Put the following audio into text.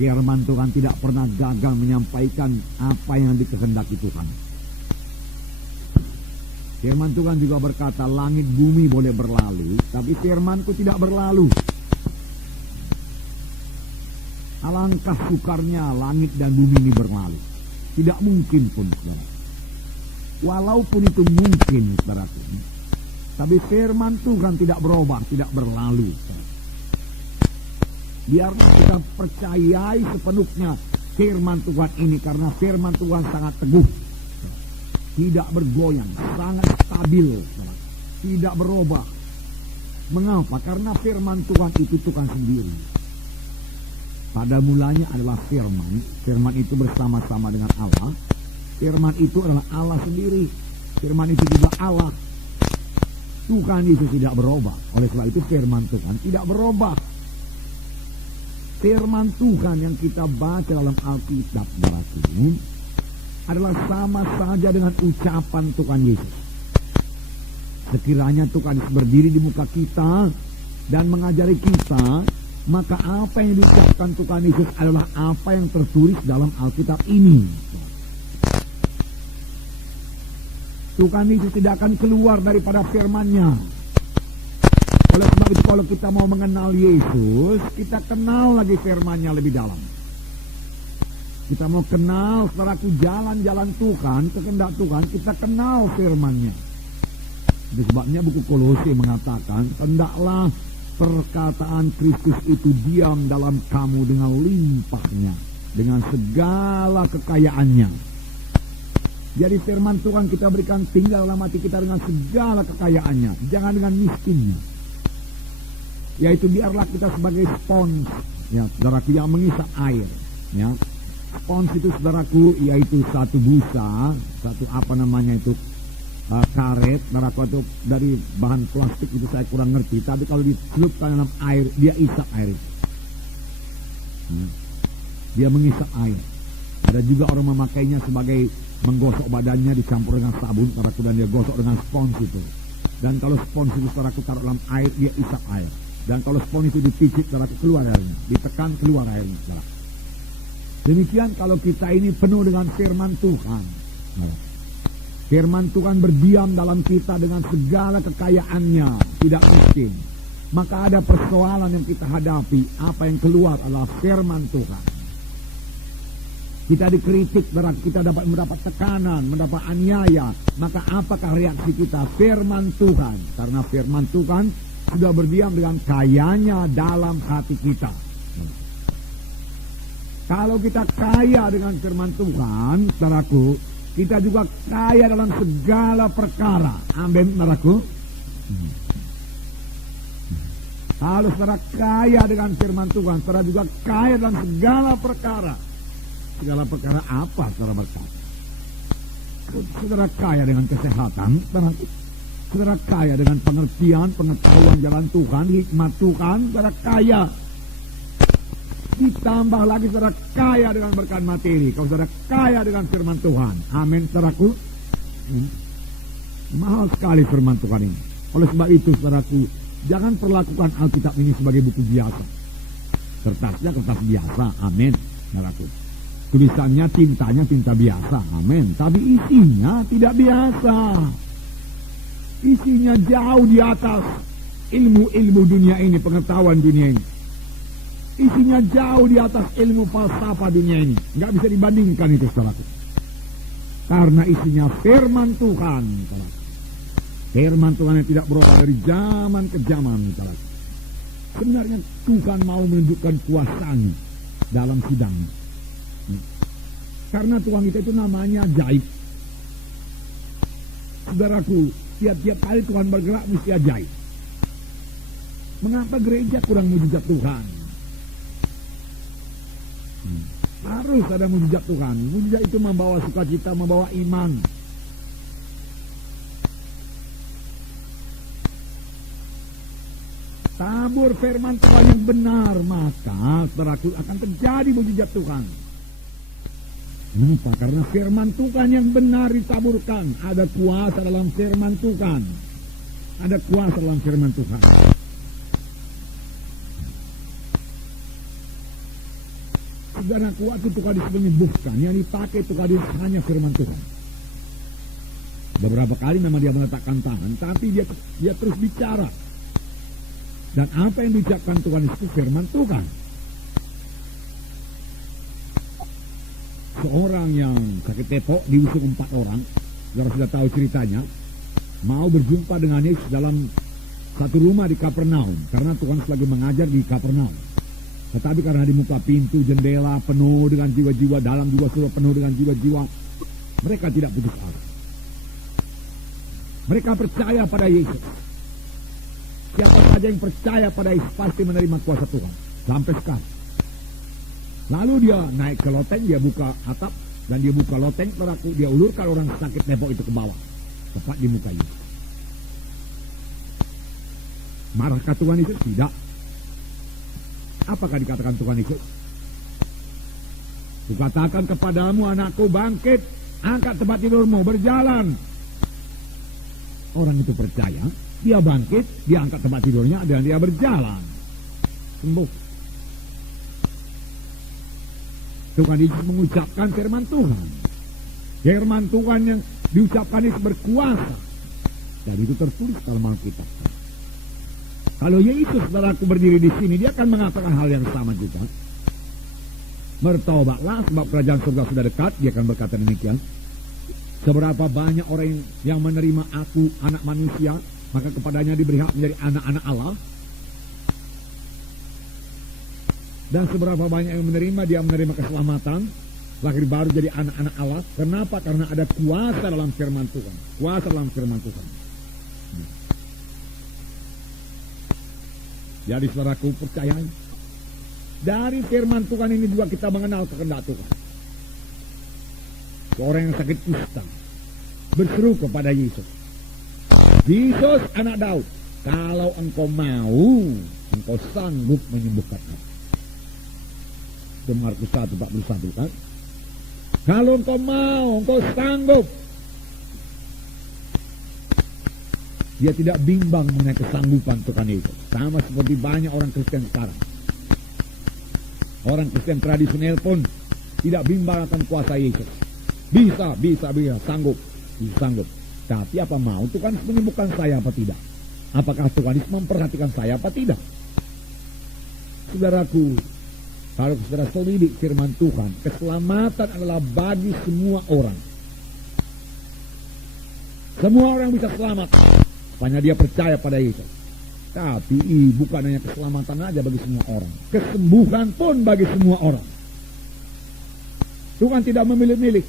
Firman Tuhan tidak pernah gagal menyampaikan apa yang dikehendaki Tuhan. Firman Tuhan juga berkata, langit bumi boleh berlalu, tapi firman-Ku tidak berlalu. Alangkah sukarnya langit dan bumi ini berlalu. Tidak mungkin pun, saudara. Walaupun itu mungkin, saudara, tapi firman Tuhan tidak berubah, tidak berlalu. Biarlah kita percayai sepenuhnya firman Tuhan ini, karena firman Tuhan sangat teguh, tidak bergoyang, sangat stabil, tidak berubah. Mengapa? Karena firman Tuhan itu Tuhan sendiri. Pada mulanya adalah firman. Firman itu bersama-sama dengan Allah. Firman itu adalah Allah sendiri. Firman itu juga Allah. Tuhan Yesus tidak berubah. Oleh sebab itu firman Tuhan tidak berubah. Firman Tuhan yang kita baca dalam Alkitab adalah sama saja dengan ucapan Tuhan Yesus. Sekiranya Tuhan Yesus berdiri di muka kita dan mengajari kita, maka apa yang diucapkan Tuhan Yesus adalah apa yang tertulis dalam Alkitab ini. Tuhan Yesus tidak akan keluar daripada firman-Nya. Oleh sebab itu kalau kita mau mengenal Yesus, kita kenal lagi firman-Nya lebih dalam. Kita mau kenal saudaraku jalan-jalan Tuhan, kehendak Tuhan, kita kenal firman-Nya. Itu sebabnya buku Kolose mengatakan, hendaklah perkataan Kristus itu diam dalam kamu dengan limpahnya, dengan segala kekayaannya. Jadi firman Tuhan kita berikan tinggal dalam hati kita dengan segala kekayaannya, jangan dengan miskinnya. Yaitu biarlah kita sebagai spons, ya saudaraku, yang mengisap air, ya. Spons itu saudaraku yaitu satu busa, satu karet, saudaraku, atau dari bahan plastik, itu saya kurang ngerti. Tapi kalau dicelupkan dalam air, dia isap air itu. Dia mengisap air. Ada juga orang memakainya sebagai menggosok badannya dicampur dengan sabun, saudaraku, dan dia gosok dengan spons itu. Dan kalau spons itu saudaraku taruh dalam air, dia isap air. Dan kalau spons itu dipicit, saudaraku, keluar airnya, ditekan keluar airnya, saudaraku. Demikian kalau kita ini penuh dengan firman Tuhan. Firman Tuhan berdiam dalam kita dengan segala kekayaannya, tidak miskin. Maka ada persoalan yang kita hadapi, apa yang keluar adalah firman Tuhan. Kita dikritik, kita dapat mendapat tekanan, mendapat aniaya. Maka apakah reaksi kita? Firman Tuhan. Karena firman Tuhan sudah berdiam dengan kayanya dalam hati kita. Kalau kita kaya dengan firman Tuhan, saudaraku, kita juga kaya dalam segala perkara. Amin, saudaraku. Kalau saudara kaya dengan firman Tuhan, saudara juga kaya dalam segala perkara. Segala perkara apa saudara berkata? Saudara kaya dengan kesehatan, saudara kaya dengan pengertian, pengetahuan jalan Tuhan, hikmat Tuhan, saudara kaya. Ditambah lagi saudara kaya dengan berkat materi. Kalau saudara kaya dengan firman Tuhan. Amin, saudaraku. Mahal sekali firman Tuhan ini. Oleh sebab itu, saudaraku, jangan perlakukan Alkitab ini sebagai buku biasa. Kertasnya kertas biasa. Amin, saudaraku. Tulisannya, tintanya tinta biasa. Amin. Tapi isinya tidak biasa. Isinya jauh di atas ilmu-ilmu dunia ini, pengetahuan dunia ini. Isinya jauh di atas ilmu falsafah dunia ini. Nggak bisa dibandingkan itu, saudaraku. Karena isinya firman Tuhan, saudaraku. Firman Tuhan yang tidak berubah dari zaman ke zaman, saudaraku. Sebenarnya Tuhan mau menunjukkan kuasanya dalam sidang. Karena Tuhan itu namanya ajaib. Saudaraku, tiap-tiap kali Tuhan bergerak mesti ajaib. Mengapa gereja kurang mujizat Tuhan? Harus ada mujizat Tuhan. Mujizat itu membawa sukacita, membawa iman. Tabur firman Tuhan yang benar, maka saudaraku akan terjadi mujizat Tuhan. Kenapa? Karena firman Tuhan yang benar ditaburkan. Ada kuasa dalam firman Tuhan. Ada kuasa dalam firman Tuhan. Saudaraku, waktu Tuhan Yesus menyembuhkan, yang dipakai Tuhan Yesus hanya firman Tuhan. Beberapa kali memang dia meletakkan tangan, tapi dia terus bicara. Dan apa yang diucapkan Tuhan Yesus itu firman Tuhan. Seorang yang sakit tepok diusung 4 orang, saudara sudah tahu ceritanya, mau berjumpa dengan Yesus dalam satu rumah di Kapernaum, karena Tuhan lagi mengajar di Kapernaum. Tetapi karena di muka pintu jendela penuh dengan jiwa-jiwa, dalam juga sudah penuh dengan jiwa-jiwa, mereka tidak putus asa. Mereka percaya pada Yesus. Siapa saja yang percaya pada Yesus pasti menerima kuasa Tuhan. Sampai sekarang. Lalu dia naik ke loteng, dia buka atap, dan dia buka loteng, dia ulurkan orang sakit tepok itu ke bawah. Tepat di muka Yesus. Marahkah Tuhan Yesus? Tidak. Apakah dikatakan Tuhan Yesus? Kukatakan kepadamu, anakku, bangkit, angkat tempat tidurmu, berjalan. Orang itu percaya, dia bangkit, dia angkat tempat tidurnya, dan dia berjalan. Sembuh. Tuhan Yesus mengucapkan firman Tuhan. Firman Tuhan yang diucapkan itu berkuasa. Dan itu tertulis dalam Alkitab. Kalau Yesus, saudaraku, berdiri di sini, dia akan mengatakan hal yang sama juga. Bertobatlah, sebab kerajaan surga sudah dekat. Dia akan berkata demikian. Seberapa banyak orang yang menerima aku, anak manusia, maka kepadanya diberi hak menjadi anak-anak Allah. Dan seberapa banyak yang menerima, dia menerima keselamatan, lahir baru jadi anak-anak Allah. Kenapa? Karena ada kuasa dalam firman Tuhan. Kuasa dalam firman Tuhan. Jadi saudaraku, percayai. Dari firman Tuhan ini juga kita mengenal kehendak Tuhan. Seorang yang sakit kusta berseru kepada Yesus. Yesus, anak Daud, kalau engkau mau, engkau sanggup menyembuhkan aku. Itu Markus 1:41 kan? Kalau engkau mau, engkau sanggup. Dia tidak bimbang mengenai kesanggupan Tuhan Yesus. Sama seperti banyak orang Kristen sekarang. Orang Kristen tradisional pun tidak bimbang akan kuasa Yesus. Bisa, sanggup. Tapi apa mau Tuhan menyembuhkan saya apa tidak? Apakah Tuhan Yesus memperhatikan saya apa tidak? Saudaraku, kalau saudara selidik firman Tuhan, keselamatan adalah bagi semua orang. Semua orang bisa selamat. Hanya dia percaya pada Yesus. Tapi bukan hanya keselamatan aja bagi semua orang. Kesembuhan pun bagi semua orang. Tuhan tidak memilih-milih.